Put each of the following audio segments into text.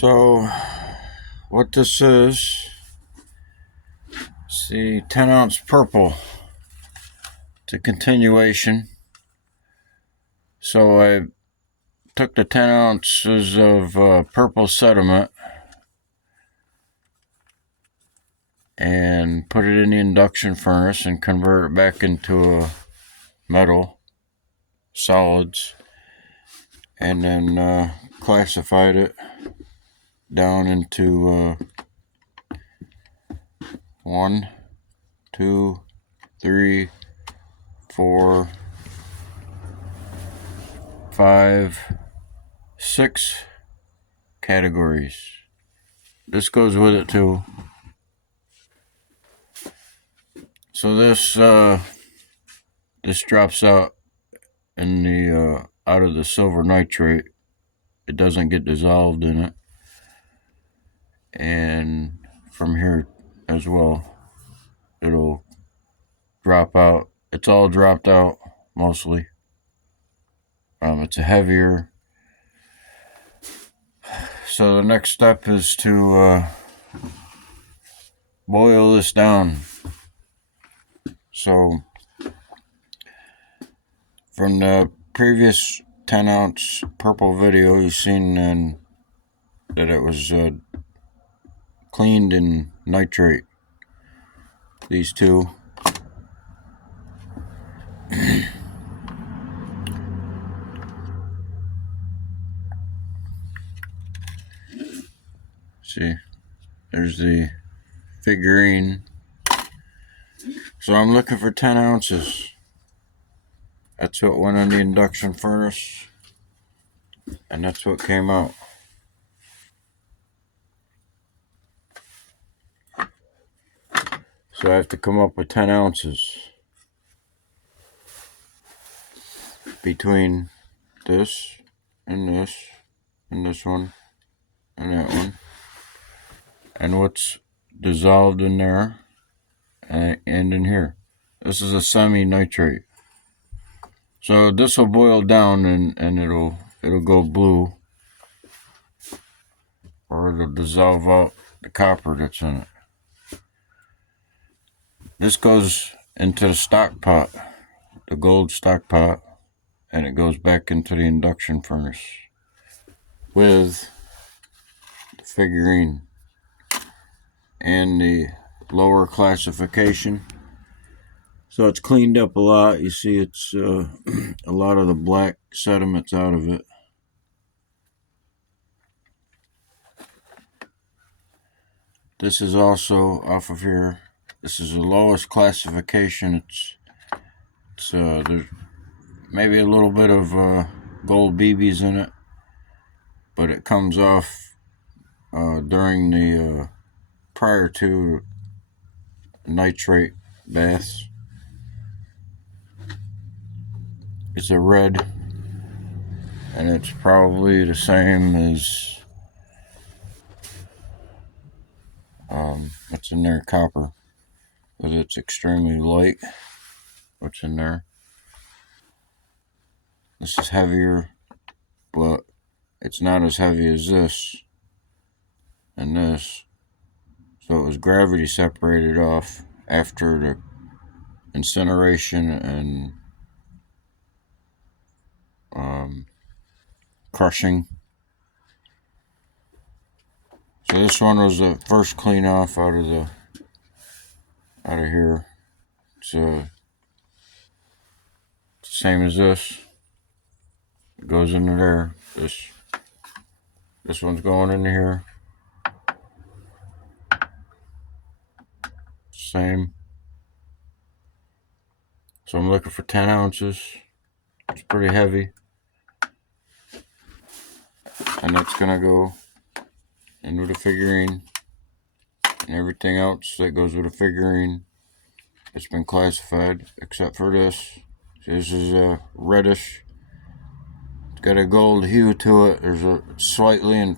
So, what this is, the 10-ounce purple. It's a continuation. So I took the 10 ounces of purple sediment and put it in the induction furnace and convert it back into a metal solids, and then classified it down into 1, 2, 3, 4, 5, 6 categories. This goes with it too. So this drops out in the out of the silver nitrate. It doesn't get dissolved in it, and from here as well, it'll drop out. It's all dropped out mostly. It's a heavier. So the next step is to boil this down. So from the previous 10-ounce purple video, you've seen that it was cleaned in nitrate. These two. See, there's the figurine. So I'm looking for 10 ounces. That's what went in the induction furnace, and that's what came out. So I have to come up with 10 ounces between this and this and this one and that one, and what's dissolved in there and in here. This is a semi-nitrate. So this will boil down and it'll go blue, or it'll dissolve out the copper that's in it. This goes into the stock pot, the gold stock pot, and it goes back into the induction furnace with the figurine and the lower classification. So it's cleaned up a lot. You see, it's a lot of the black sediments out of it. This is also off of here. This is the lowest classification. It's there's maybe a little bit of gold BBs in it, but it comes off during the prior to nitrate baths. It's a red, and it's probably the same as what's in there, copper, because it's extremely light. What's in there? This is heavier, but it's not as heavy as this and this. So it was gravity separated off after the incineration and crushing. So this one was the first clean off out of here. It's the same as this. It goes into there. This one's going into here. Same. So I'm looking for 10 ounces. It's pretty heavy. And that's gonna go into the figurine. And everything else that goes with the figurine, it's been classified, except for this. This is a reddish. It's got a gold hue to it. There's a slightly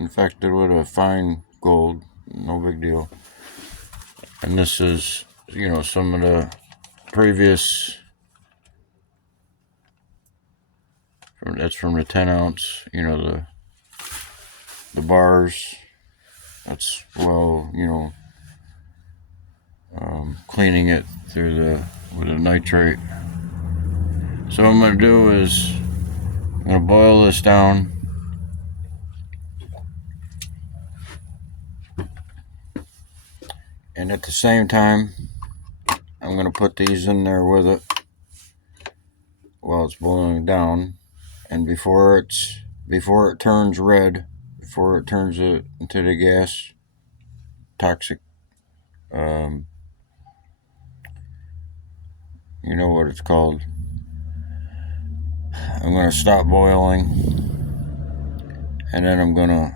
infected with a fine gold. No big deal. And this is, some of the previous. That's from the 10 ounce. The the bars. That's, well, cleaning it with a nitrate. So what I'm going to do is I'm going to boil this down. And at the same time, I'm going to put these in there with it while it's boiling down. And before it turns red, before it turns it into the gas, toxic, you know what it's called. I'm going to stop boiling, and then I'm going to,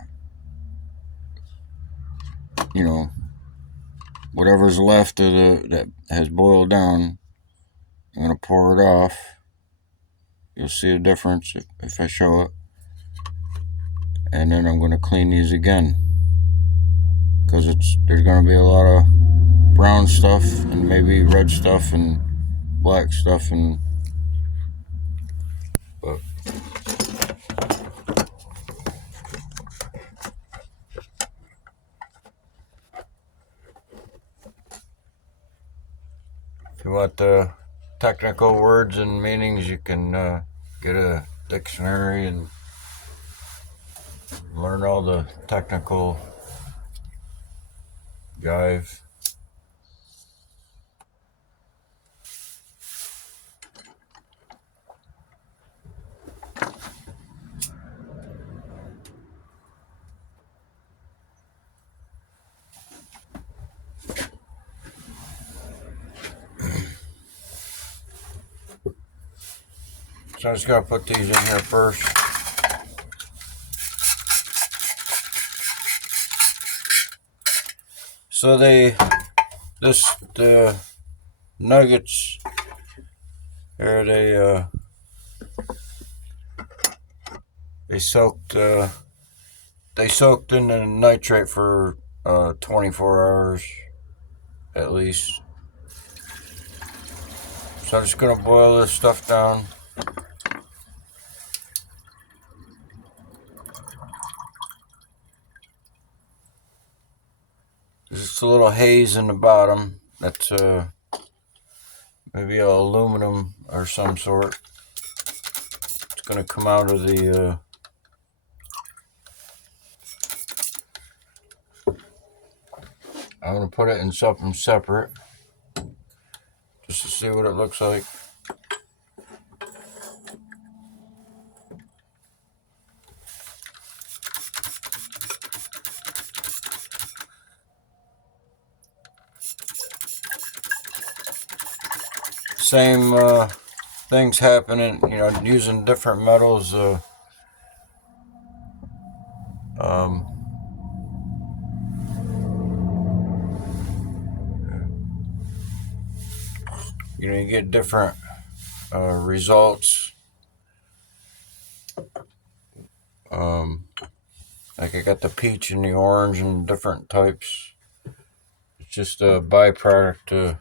whatever's left of that has boiled down, I'm going to pour it off. You'll see a difference if I show it. And then I'm going to clean these again, because there's going to be a lot of brown stuff and maybe red stuff and black stuff, but if you want the technical words and meanings, you can get a dictionary and learn all the technical jive. So I just gotta put these in here first. So the nuggets here, they soaked in the nitrate for 24 hours at least. So I'm just gonna boil this stuff down. There's just a little haze in the bottom. That's maybe aluminum or some sort. It's gonna come out of the I'm gonna put it in something separate just to see what it looks like. Same things happening, using different metals. You get different results. Like I got the peach and the orange and different types. It's just a byproduct of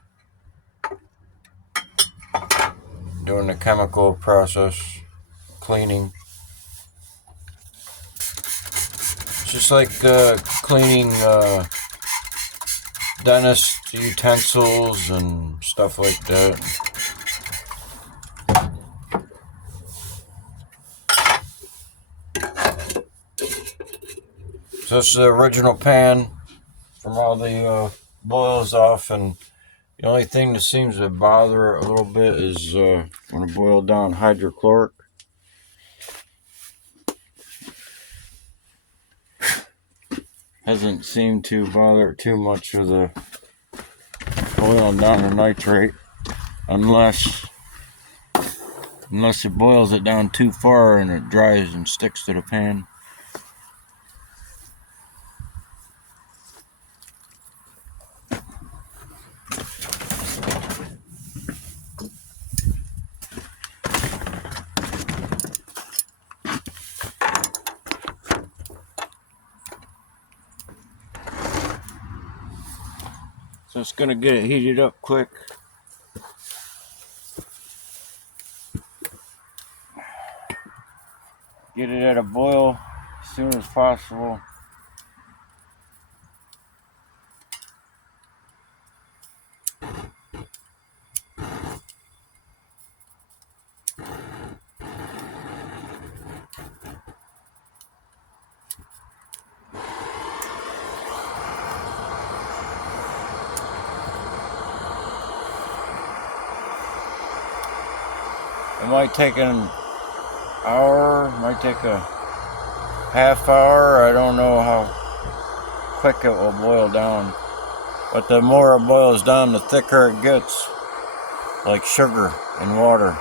doing the chemical process, cleaning. It's just like cleaning dentist utensils and stuff like that. So this is the original pan from all the boils off, and the only thing that seems to bother it a little bit is when I boil down hydrochloric. Hasn't seemed to bother it too much with the boiling down the nitrate, unless it boils it down too far and it dries and sticks to the pan. So it's going to get it heated up quick. Get it at a boil as soon as possible. It might take an hour, might take a half hour. I don't know how quick it will boil down. But the more it boils down, the thicker it gets, like sugar in water.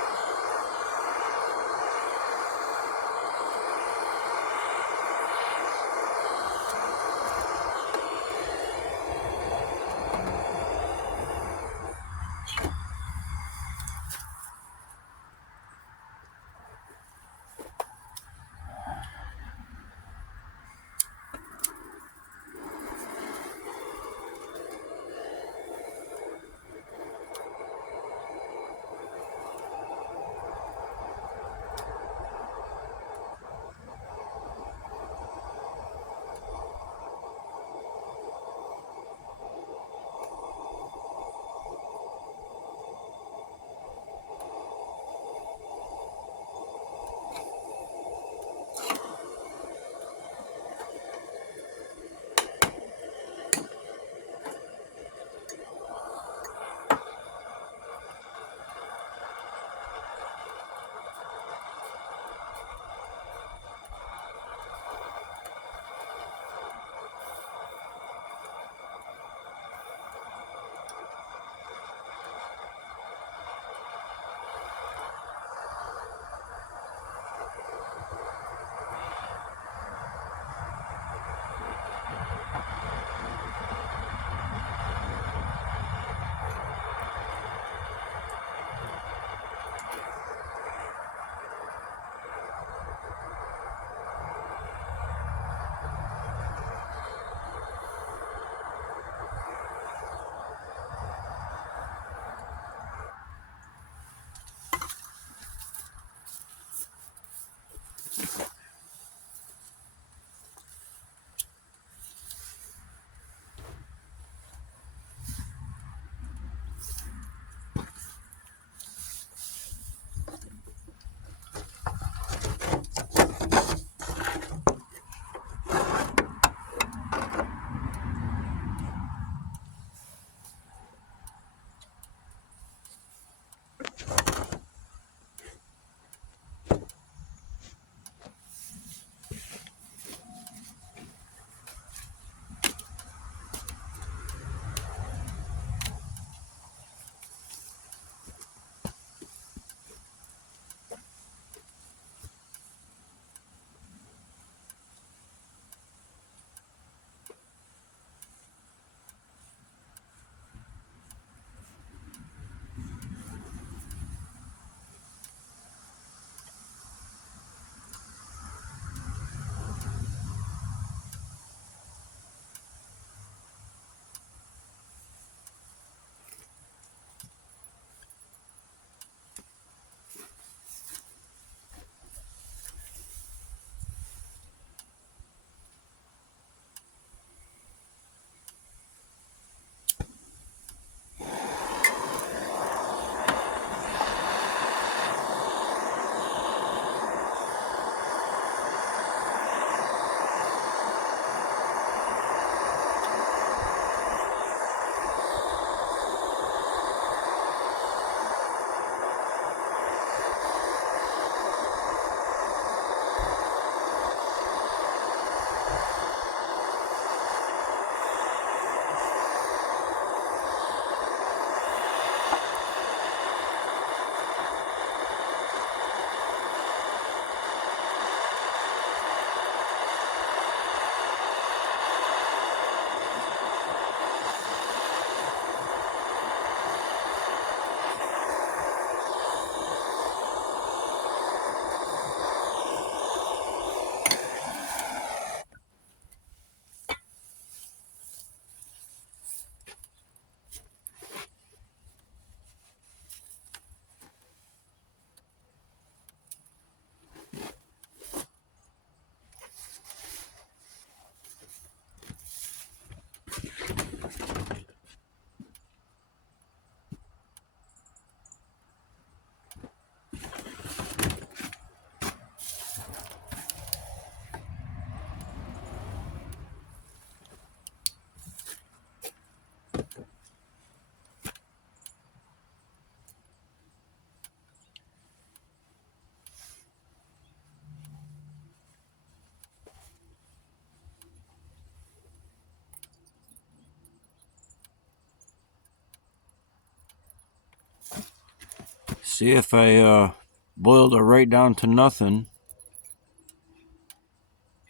See if I boiled it right down to nothing,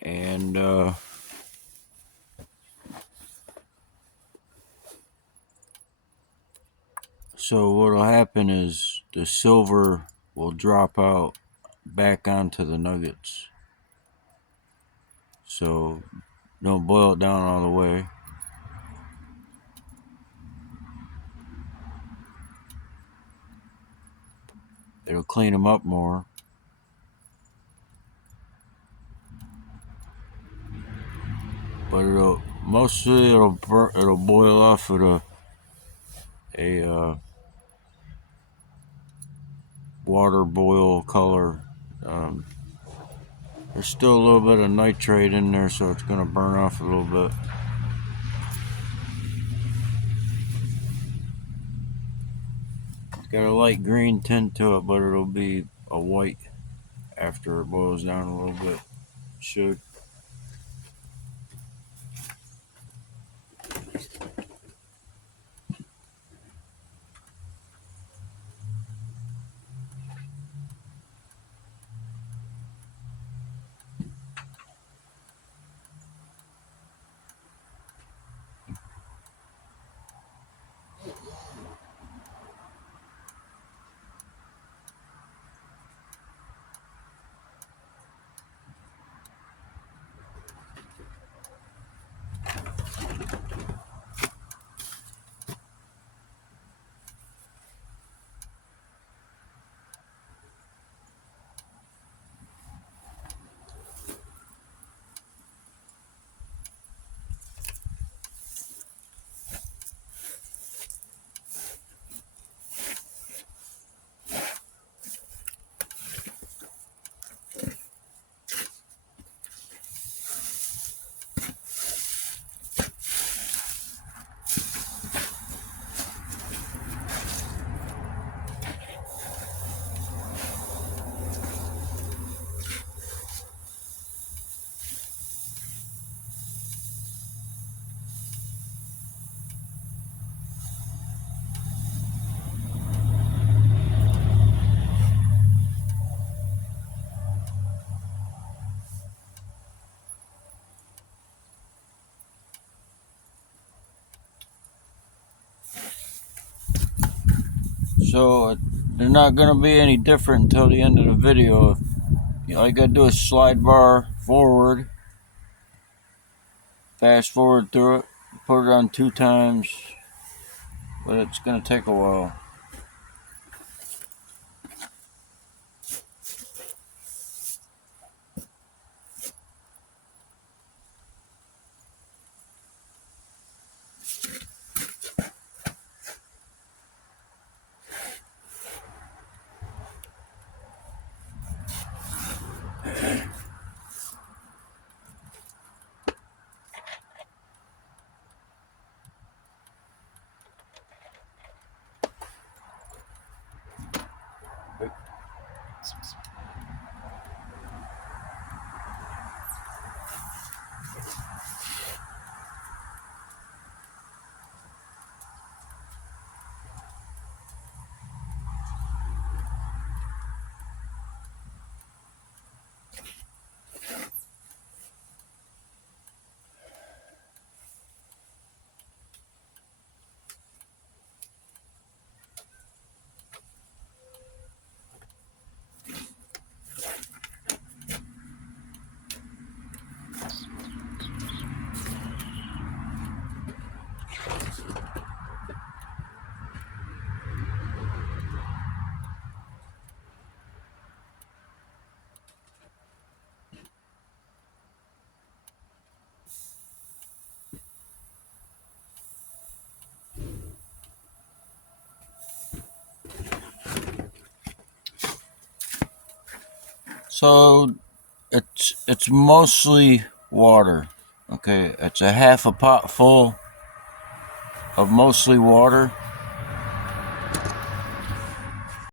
and so what'll happen is the silver will drop out back onto the nuggets. So don't boil it down all the way. It'll clean them up more. But it'll boil off at a water boil color. There's still a little bit of nitrate in there, so it's going to burn off a little bit. It's got a light green tint to it, but it'll be a white after it boils down a little bit. Should. So they're not going to be any different until the end of the video. All you got to do is slide bar forward, fast forward through it, put it on 2 times, but it's going to take a while. So it's mostly water. Okay, it's a half a pot full of mostly water.